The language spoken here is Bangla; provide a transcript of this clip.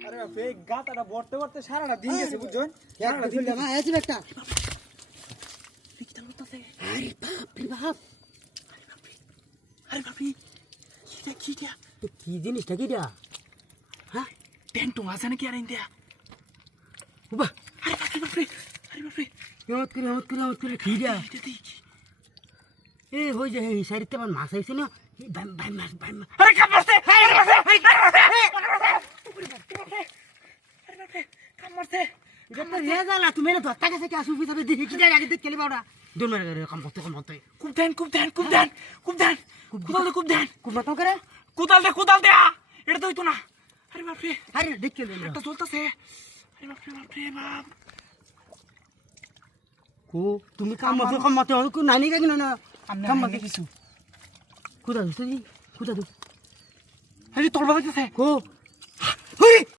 আরে বাপরে গাতাটা বড়তে বড়তে সারাটা দিন গেছে বুঝছেন সারাটা দিন না আছে একটা কি চালু করতেছে আরে বাপ রে বাপ আরে বাপরে কি দিয়া তো কি জিনিসটা কি দিয়া হ্যাঁ টেন্টু আছে নাকি আর ইন্ডিয়া বাবা আরে বাপরে হিম্মত করে কি দিয়া এ হই যায় এই সাইডতে আমার মাছ আইছে না এই বাই মাছ আরে কাম মারছে কাম মারছে এটা রেজালা তুমি না ধরতা গেছে কি আসু পিছাবে দেখি কি যায় আগে দেখ কেলি বাওড়া দূর মার করে কাম করতে খুব দেন খুব দেন কুমা তো করে কোদাল দে এটা তো হইতো না আরে বাপরে আরে দেখ কেলি একটা চলতেছে আরে বাপরে বাপ কো তুমি কাম মতে কো নানি কাকি না কাম মতে কিছু কুদা দুই আরে তোর বাবা কো